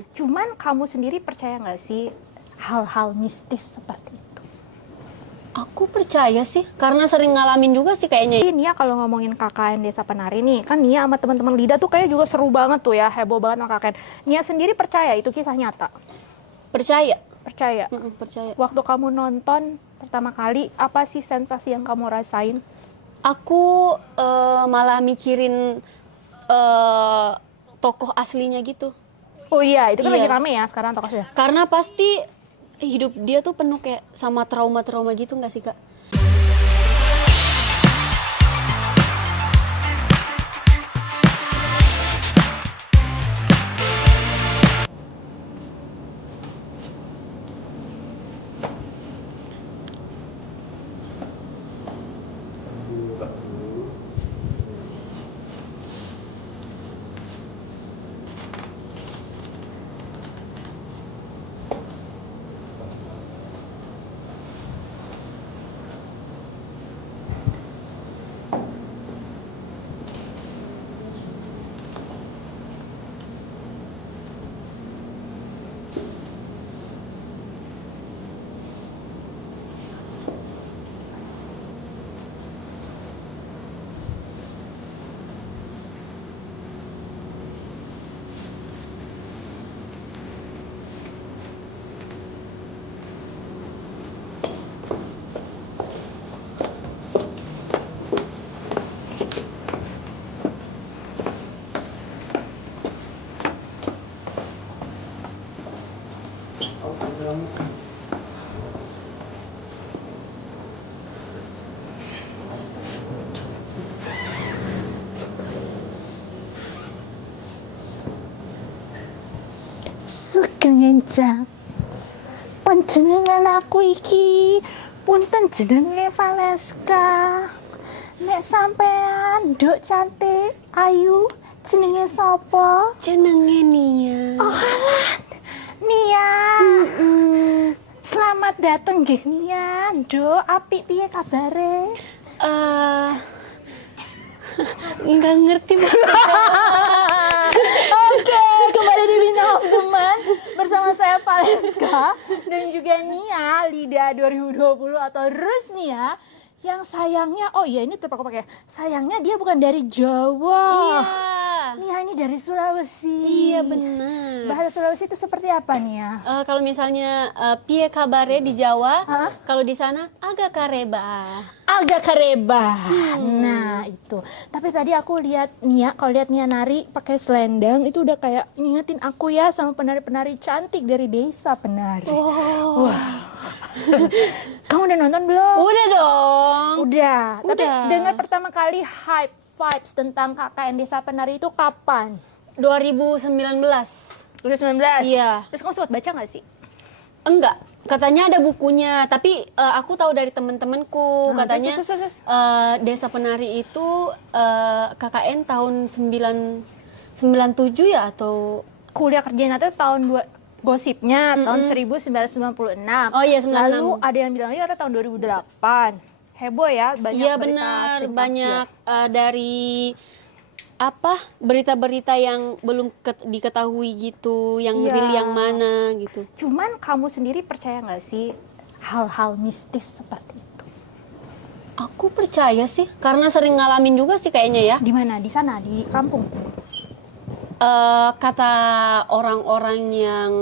gitu. Cuman kamu sendiri percaya nggak sih hal-hal mistis seperti itu? Aku percaya sih, karena sering ngalamin juga sih kayaknya. Jadi Nia kalau ngomongin KKN Desa Penari nih, kan Nia sama teman-teman Lida tuh kayak juga seru banget tuh ya, heboh banget sama KKN. Nia sendiri percaya itu kisah nyata? Percaya. Percaya. Percaya. Waktu kamu nonton pertama kali, apa sih sensasi yang kamu rasain? Aku malah mikirin tokoh aslinya gitu. Oh iya, itu kan lagi Iya. rame ya sekarang tokohnya. Karena pasti hidup dia tuh penuh kayak sama trauma-trauma gitu nggak sih, Kak? Sukengeja panjenengan aku iki punten jenenge Valeska. Nek sampean nduk cantik ayu jenenge sapa? Jenenge Nia. Oh alah, Nia. Selamat dateng nggih Nia. Nduk, apik piye kabare? Nggak ngerti maksudnya. Oke, kembali di Bintang of the Month bersama saya Valeska dan juga Nia, Lida 2020 atau Rusnia yang sayangnya, oh iya ini terpakai sayangnya dia bukan dari Jawa. Iya. Nia ini dari Sulawesi. Iya benar. Bahasa Sulawesi itu seperti apa Nia? Kalau misalnya piye kabare di Jawa, Hah? kalau di sana agak kareba. Agak kareba. Nah itu. Tapi tadi aku lihat Nia, kalau lihat Nia nari pakai selendang itu udah kayak ngingetin aku ya sama penari-penari cantik dari Desa Penari. Oh. Wah. Kamu udah nonton belum? Udah dong. Udah. Tapi Udah. dengar pertama kali hype vibes tentang KKN Desa Penari itu kapan? 2019. 2019. Iya. Terus kamu sempat baca nggak sih? Enggak. Katanya ada bukunya, tapi aku tahu dari temen-temenku, Nah, katanya terus. Desa Penari itu KKN tahun 97 ya atau Kuliah kerja nyata tahun gosipnya tahun 1996. Oh iya, 96. Lalu ada yang bilang ada tahun 2008. Heboh ya, banyak iya berita benar, simpang banyak siur. dari berita-berita yang belum diketahui gitu, yang Iya. real yang mana gitu. Cuman kamu sendiri percaya nggak sih hal-hal mistis seperti itu? Aku percaya sih, karena sering ngalamin juga sih kayaknya ya. Di mana? Di sana, di kampung. Kata orang-orang yang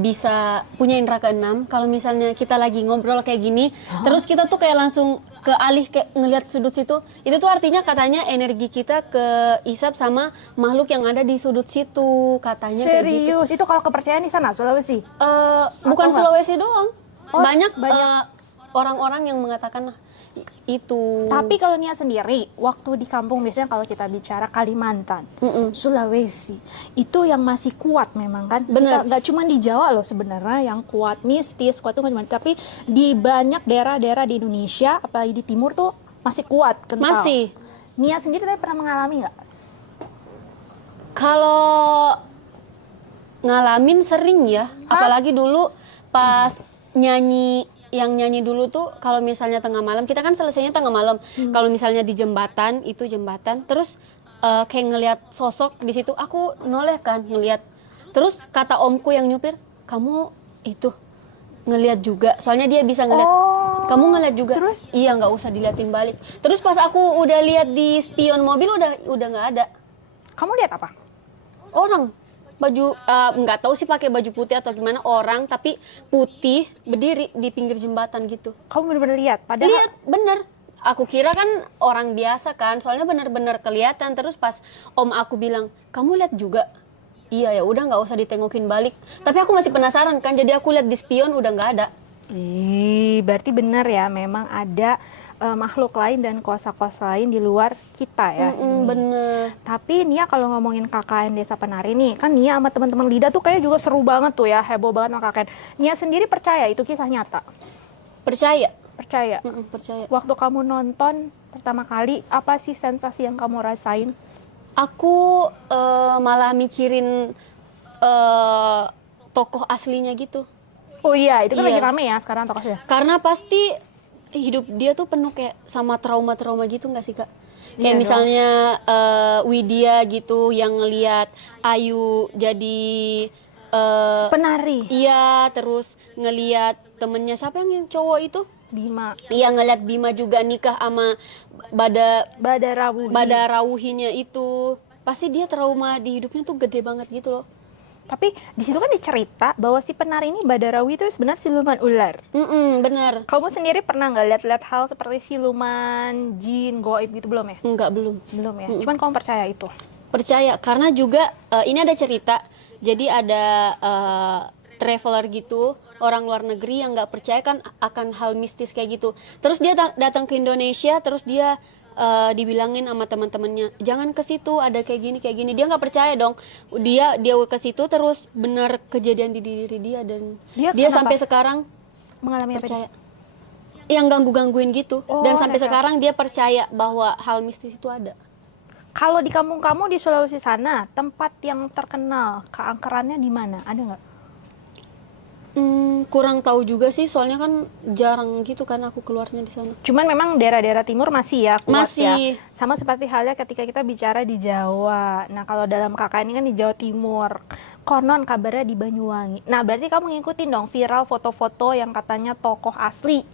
bisa punya indera keenam, kalau misalnya kita lagi ngobrol kayak gini, terus kita tuh kayak langsung kayak ngelihat sudut situ, itu tuh artinya katanya energi kita keisap sama makhluk yang ada di sudut situ, katanya kayak gitu. Serius? Itu kalau kepercayaan di sana, Sulawesi? Bukan Atau Sulawesi doang, Oh, banyak banyak. orang-orang yang mengatakan itu. Tapi kalau Nia sendiri, waktu di kampung biasanya kalau kita bicara Kalimantan, Sulawesi, itu yang masih kuat memang kan? Benar. Kita nggak cuma di Jawa loh sebenarnya yang kuat mistis, kuat tuh nggak cuma, tapi di banyak daerah-daerah di Indonesia, apalagi di timur tuh masih kuat, kental. Masih. Nia sendiri tapi pernah mengalami nggak? Kalau ngalamin sering ya, apalagi dulu pas yang nyanyi dulu tuh, kalau misalnya tengah malam, kita kan selesainya tengah malam. Kalau misalnya di jembatan, terus kayak ngelihat sosok di situ, aku noleh kan ngelihat. Terus kata omku yang nyupir, kamu itu ngelihat juga, soalnya dia bisa ngelihat. Kamu ngelihat juga? Terus? Iya, nggak usah diliatin balik. Terus pas aku udah lihat di spion mobil udah nggak ada. Kamu lihat apa? Orang baju nggak tahu sih pakai baju putih atau gimana, orang tapi putih berdiri di pinggir jembatan gitu. Kamu benar-benar lihat? Padahal Lihat, bener. Aku kira kan orang biasa kan, soalnya bener-bener kelihatan. Terus pas om aku bilang, kamu lihat juga? Iya, ya udah nggak usah ditengokin balik. Tapi aku masih penasaran kan, jadi aku lihat di spion udah nggak ada. Ih, berarti benar ya, memang ada makhluk lain dan kuasa-kuasa lain di luar kita ya. ini. Bener. Tapi Nia kalau ngomongin KKN Desa Penari nih, kan Nia sama teman-teman Lida tuh kayak juga seru banget tuh ya, heboh banget sama KKN. Nia sendiri percaya itu kisah nyata? Percaya. Percaya. Percaya. Waktu kamu nonton pertama kali, apa sih sensasi yang kamu rasain? Aku malah mikirin tokoh aslinya gitu. Oh iya, itu kan Iya. lagi rame ya sekarang tokohnya. Karena pasti hidup dia tuh penuh kayak sama trauma-trauma gitu nggak sih, Kak? Kayak Iya misalnya Widya gitu yang ngelihat Ayu jadi Penari iya, terus ngelihat temennya siapa yang cowok itu? Bima, Iya, ngelihat Bima juga nikah sama Badarawuhi. Badarawuhinya itu. Pasti dia trauma di hidupnya tuh gede banget gitu loh. Tapi di situ kan dicerita bahwa si penari ini Badarawi itu sebenarnya siluman ular. Bener. Kamu sendiri pernah nggak lihat-lihat hal seperti siluman, jin, goib gitu belum ya? Enggak, belum. Belum ya. Cuman kamu percaya itu? Percaya, karena juga ini ada cerita. Jadi ada traveler gitu, orang luar negeri yang nggak percaya kan akan hal mistis kayak gitu. Terus dia datang ke Indonesia, terus dia dibilangin sama teman-temannya, jangan ke situ, ada kayak gini. Dia nggak percaya dong. Dia ke situ, terus benar kejadian di diri dia, dan Dia dia kenapa? sampai sekarang Mengalami apa? percaya. Yang ganggu-gangguin gitu. Oh, Dan sampai nekat. sekarang dia percaya bahwa hal mistis itu ada. Kalau di kampung kamu di Sulawesi sana, tempat yang terkenal keangkerannya di mana? Ada nggak? Kurang tahu juga sih, soalnya kan jarang gitu kan aku keluarnya di sana. Cuman memang daerah-daerah timur masih ya kuat Masih. ya. Sama seperti halnya ketika kita bicara di Jawa. Nah kalau dalam KKN ini kan di Jawa Timur. Konon kabarnya di Banyuwangi. Nah berarti kamu ngikutin dong viral foto-foto yang katanya tokoh asli.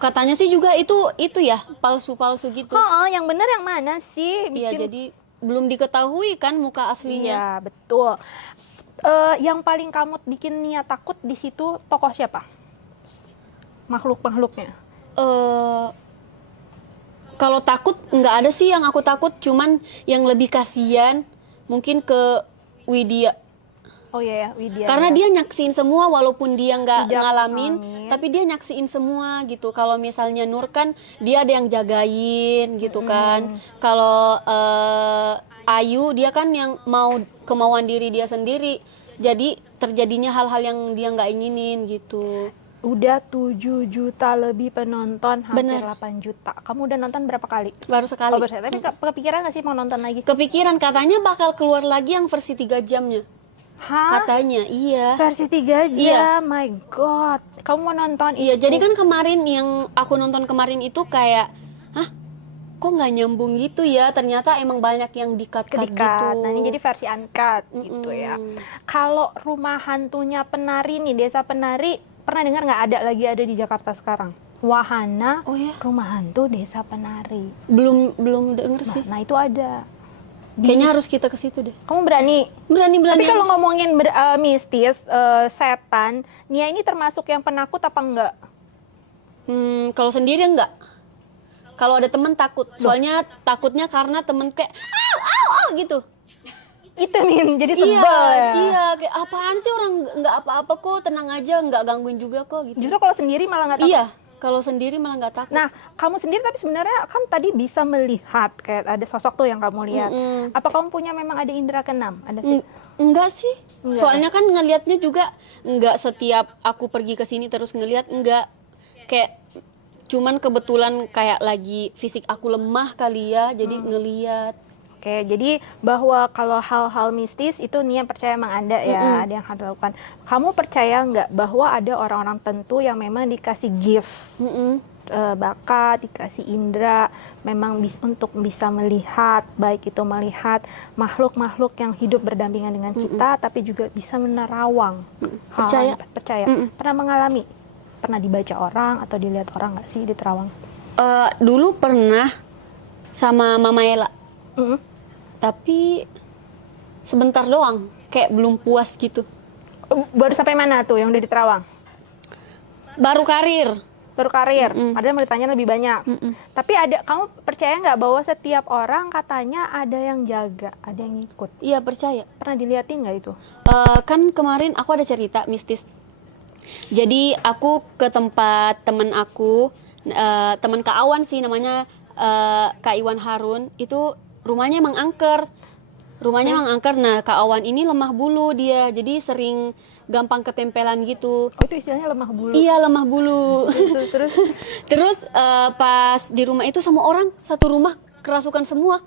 Katanya sih juga itu ya palsu-palsu gitu. Oh, yang bener yang mana sih? Iya, Bikin- jadi belum diketahui kan muka aslinya. Iya betul. Yang paling kamu bikin Nia takut di situ tokoh siapa? Makhluk-makhluknya. Kalau takut nggak ada sih yang aku takut, cuman yang lebih kasihan mungkin ke Widya. Oh iya ya, Widya. Karena ya. dia nyaksiin semua walaupun dia nggak Tidak ngalamin, ngalamin. tapi dia nyaksiin semua gitu. Kalau misalnya Nur kan dia ada yang jagain gitu kan. Kalau Ayu dia kan yang mau kemauan diri dia sendiri. Jadi terjadinya hal-hal yang dia nggak inginin gitu. Udah 7 juta lebih penonton, hampir Bener. 8 juta. Kamu udah nonton berapa kali? Baru sekali. Oh, tapi kepikiran nggak sih mau nonton lagi? Kepikiran, katanya bakal keluar lagi yang versi 3 jamnya. Hah? Katanya, iya. Versi 3 jam? Iya. My God. Kamu mau nonton Iya, itu? jadi kan kemarin yang aku nonton kemarin itu kayak, hah? Kok nggak nyambung gitu ya? Ternyata emang banyak yang di-cut-cut gitu. Kedikat. Nah, ini jadi versi uncut gitu ya. Kalau rumah hantunya penari nih, Desa Penari, pernah dengar nggak ada di Jakarta sekarang? Wahana Oh ya? Rumah Hantu Desa Penari. Belum denger sih. Nah, itu ada. Kayaknya harus kita ke situ deh. Kamu berani? Berani. Tapi kalau ngomongin mistis, setan, Nia ini termasuk yang penakut apa enggak? Kalau sendiri enggak. Kalau ada temen takut. Soalnya takutnya karena temen kayak gitu. Itu Min, jadi sebel Iya, ya. iya, kayak apaan sih, orang nggak apa-apa kok, tenang aja, nggak gangguin juga kok gitu. Justru kalau sendiri malah nggak takut. Iya, kalau sendiri malah nggak takut. Nah, kamu sendiri tapi sebenarnya kan tadi bisa melihat kayak ada sosok tuh yang kamu lihat. Apa kamu punya memang ada indera keenam? Ada sih? Enggak sih. Enggak. Soalnya kan ngelihatnya juga nggak setiap aku pergi ke sini terus ngelihat, enggak. Kayak cuman kebetulan kayak lagi fisik aku lemah kali ya, jadi ngelihat. Oke, jadi bahwa kalau hal-hal mistis itu Nia percaya emang ada ya, ada yang harus dilakukan. Kamu percaya nggak bahwa ada orang-orang tentu yang memang dikasih gift bakat, dikasih indera, memang untuk bisa melihat, baik itu melihat makhluk-makhluk yang hidup berdampingan dengan kita, tapi juga bisa menerawang. Percaya. Percaya. Pernah mengalami, pernah dibaca orang atau dilihat orang nggak sih di terawang? Dulu pernah sama Mama Ella, Mm-mm. tapi sebentar doang, kayak belum puas gitu. Baru sampai mana tuh yang udah di terawang? Baru karir. Baru karir, padahal beritanya lebih banyak. Tapi kamu percaya nggak bahwa setiap orang katanya ada yang jaga, ada yang ikut? Iya, percaya. Pernah diliatin nggak itu? Kan kemarin aku ada cerita mistis. Jadi aku ke tempat temen aku, temen Kak Awan sih namanya, Kak Iwan Harun. Itu rumahnya emang angker. Nah, Kak Awan ini lemah bulu dia, jadi sering gampang ketempelan gitu. Oh, itu istilahnya lemah bulu. Iya, lemah bulu. Terus Terus pas di rumah itu semua orang satu rumah kerasukan semua.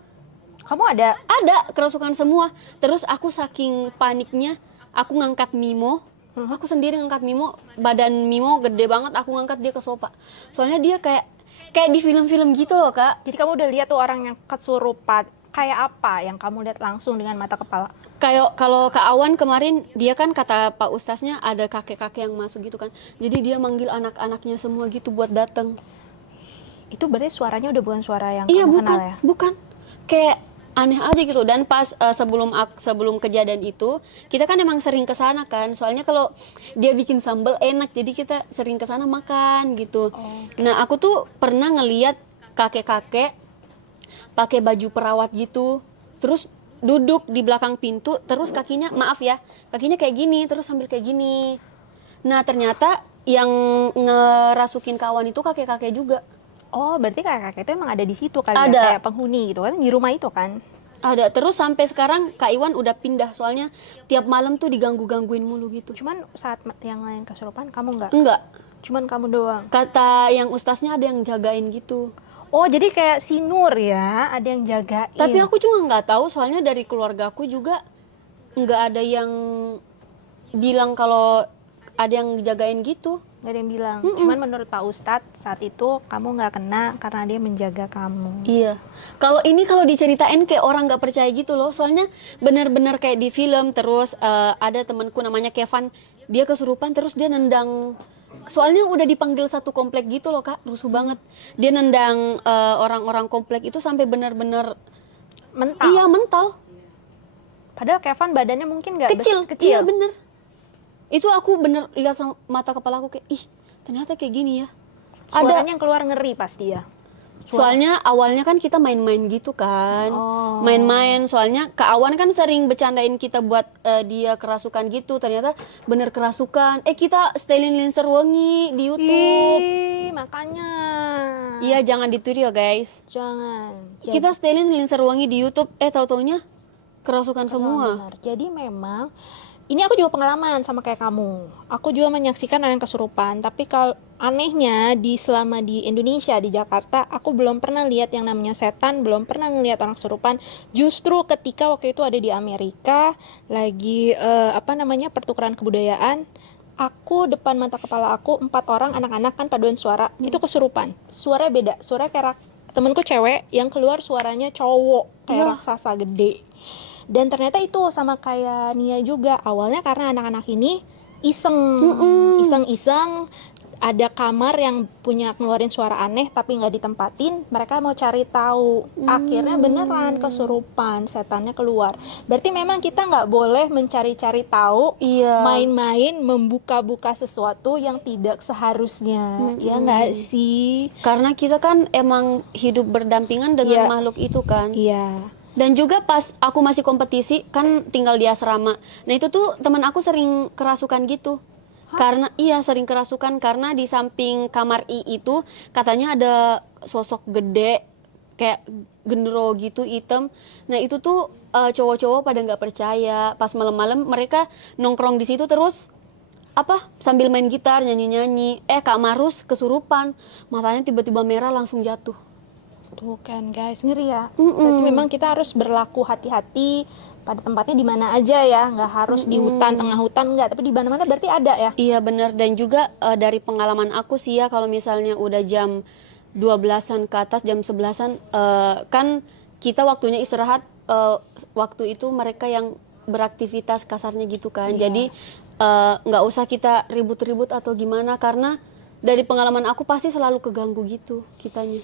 kamu ada? Ada kerasukan semua. Terus aku saking paniknya, aku ngangkat Mimo. Aku sendiri ngangkat Mimo, badan Mimo gede banget, aku ngangkat dia ke sofa. Soalnya dia kayak di film-film gitu loh, Kak. Jadi kamu udah lihat tuh orang yang kesurupan. Kayak apa yang kamu lihat langsung dengan mata kepala? Kayak kalau Kak Awan kemarin, dia kan kata Pak Ustaznya ada kakek-kakek yang masuk gitu kan. Jadi dia manggil anak-anaknya semua gitu buat datang. Itu berarti suaranya udah bukan suara yang Iya, kamu bukan, kenal ya? bukan. Kayak aneh aja gitu. Dan pas sebelum kejadian itu, kita kan emang sering ke sana kan. Soalnya kalau dia bikin sambal enak, jadi kita sering ke sana makan gitu. Nah, aku tuh pernah ngeliat kakek-kakek pakai baju perawat gitu. Terus duduk di belakang pintu, terus kakinya, maaf ya, kakinya kayak gini, terus sambil kayak gini. Nah, ternyata yang ngerasukin kawan itu kakek-kakek juga. Oh, berarti kakak itu emang ada di situ kali ya, Ada. kayak penghuni gitu kan, di rumah itu kan? Ada, terus sampai sekarang Kak Iwan udah pindah, soalnya tiap malam tuh diganggu-gangguin mulu gitu. Cuman saat yang lain kesurupan, kamu nggak? Enggak, Cuman kamu doang? kata yang ustaznya ada yang jagain gitu. Oh, jadi kayak si Nur ya, ada yang jagain. Tapi aku juga nggak tahu, soalnya dari keluarga aku juga nggak ada yang bilang kalau ada yang jagain gitu. Nggak ada yang bilang. Cuman menurut Pak Ustadz, saat itu kamu nggak kena karena dia menjaga kamu. Iya. Kalau diceritain kayak orang nggak percaya gitu loh. Soalnya benar-benar kayak di film. Terus ada temanku namanya Kevin, dia kesurupan terus dia nendang. Soalnya udah dipanggil satu komplek gitu loh, Kak, rusuh banget. Dia nendang orang-orang komplek itu sampai benar-benar Mental. iya mental. Padahal Kevin badannya mungkin nggak Kecil. kecil. Iya bener. Itu aku bener lihat sama mata kepala aku kayak, ih ternyata kayak gini ya. Suaranya yang keluar ngeri pasti ya. Soalnya awalnya kan kita main-main gitu kan. Oh. Main-main, soalnya Kak Awan kan sering bercandain kita buat dia kerasukan gitu. Ternyata bener kerasukan. Kita setelin linser wangi di YouTube. Ih, makanya. Iya, jangan ditiru ya guys. Jangan. Kita setelin linser wangi di YouTube, tahu-taunya kerasukan semua. Benar. Jadi memang ini aku juga pengalaman sama kayak kamu. Aku juga menyaksikan orang yang kesurupan. Tapi kalau anehnya selama di Indonesia, di Jakarta, aku belum pernah lihat yang namanya setan, belum pernah ngelihat orang kesurupan. Justru ketika waktu itu ada di Amerika, lagi pertukaran kebudayaan, aku depan mata kepala aku 4 orang anak-anak kan paduan suara, itu kesurupan. Suaranya beda. Suaranya kayak temenku cewek yang keluar suaranya cowok kayak raksasa gede. Dan ternyata itu sama kayak Nia juga. Awalnya karena anak-anak ini iseng-iseng ada kamar yang punya ngeluarin suara aneh tapi nggak ditempatin, mereka mau cari tahu. Akhirnya beneran kesurupan, setannya keluar. Berarti memang kita nggak boleh mencari-cari tahu, main-main membuka-buka sesuatu yang tidak seharusnya. Ya nggak sih? Karena kita kan emang hidup berdampingan dengan makhluk itu kan. Iya. Dan juga pas aku masih kompetisi kan tinggal di asrama. Nah itu tuh teman aku sering kerasukan gitu. Karena sering kerasukan karena di samping kamar I itu katanya ada sosok gede kayak genderuwo gitu hitam. Nah itu tuh cowok-cowok pada nggak percaya. Pas malam-malam mereka nongkrong di situ terus sambil main gitar nyanyi-nyanyi. Kak Marus kesurupan, matanya tiba-tiba merah langsung jatuh. Tuh kan guys, ngeri ya. Berarti memang kita harus berlaku hati-hati pada tempatnya di mana aja ya, nggak harus di hutan, tengah hutan nggak, tapi di mana-mana berarti ada ya. Iya benar, dan juga dari pengalaman aku sih ya, kalau misalnya udah jam 12-an ke atas, jam 11-an, kan kita waktunya istirahat, waktu itu mereka yang beraktivitas kasarnya gitu kan. Jadi nggak usah kita ribut-ribut atau gimana, karena dari pengalaman aku pasti selalu keganggu gitu kitanya.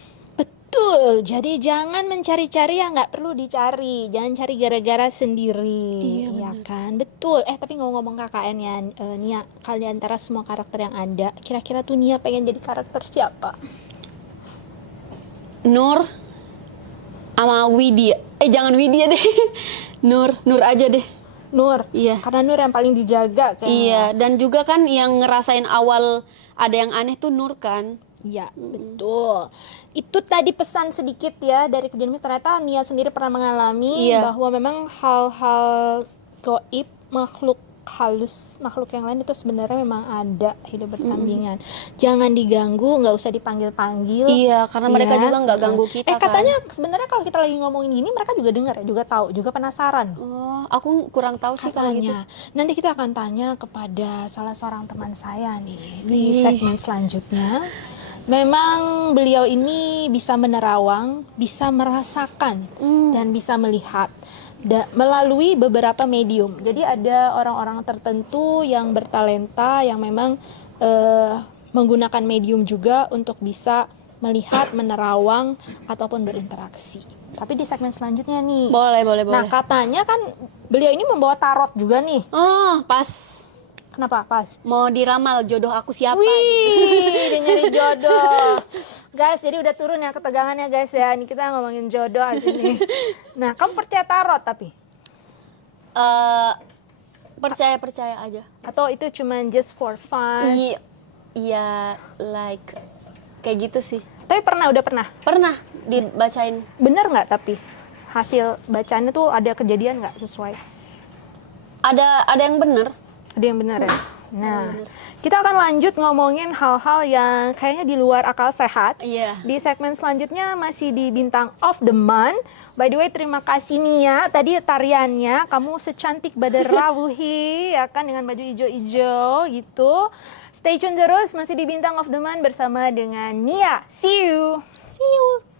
Betul, jadi jangan mencari-cari yang nggak perlu dicari, jangan cari gara-gara sendiri, Iya, ya benar. kan? Betul. Tapi ngomong-ngomong KKN ya, Nia, kali antara semua karakter yang ada, kira-kira tuh Nia pengen jadi karakter siapa? Nur sama Widya. Jangan Widya deh. Nur aja deh. Nur. Iya. Karena Nur yang paling dijaga kayaknya. Iya, dan juga kan yang ngerasain awal ada yang aneh tuh Nur kan. Iya, betul. Itu tadi pesan sedikit ya dari kejadian ini. Ternyata Nia sendiri pernah mengalami Iya. bahwa memang hal-hal goib, makhluk halus, makhluk yang lain itu sebenarnya memang ada hidup berdampingan. Jangan diganggu, nggak usah dipanggil-panggil. Iya, karena mereka juga nggak ganggu kita kan. Katanya sebenarnya kalau kita lagi ngomongin gini mereka juga dengar ya, juga tahu, juga penasaran. Oh, aku kurang tahu sih kalau gitu. Katanya, nanti kita akan tanya kepada salah seorang teman saya nih di segmen selanjutnya. Memang beliau ini bisa menerawang, bisa merasakan, dan bisa melihat melalui beberapa medium. Jadi ada orang-orang tertentu yang bertalenta, yang memang menggunakan medium juga untuk bisa melihat, menerawang, ataupun berinteraksi. Tapi di segmen selanjutnya nih. Boleh. Nah, katanya kan beliau ini membawa tarot juga nih. Oh, pas Kenapa? Pas. mau diramal jodoh aku siapa Wih, gitu. dia nyari jodoh. Guys, jadi udah turun ya ketegangannya guys ya. Ini kita ngomongin jodoh di sini. Nah, kamu percaya tarot tapi? Percaya aja. Atau itu cuman just for fun? Iya, like kayak gitu sih. Tapi udah pernah? Pernah dibacain. Bener nggak tapi? Hasil bacaannya tuh ada kejadian nggak sesuai? Ada yang bener. Ada yang benar ya? Nah, kita akan lanjut ngomongin hal-hal yang kayaknya di luar akal sehat. Iya. Di segmen selanjutnya masih di Bintang of the Month. By the way, terima kasih Nia. Tadi tariannya, kamu secantik Badar Rawuhi, ya kan, dengan baju ijo-ijo gitu. Stay tune terus, masih di Bintang of the Month bersama dengan Nia. See you! See you.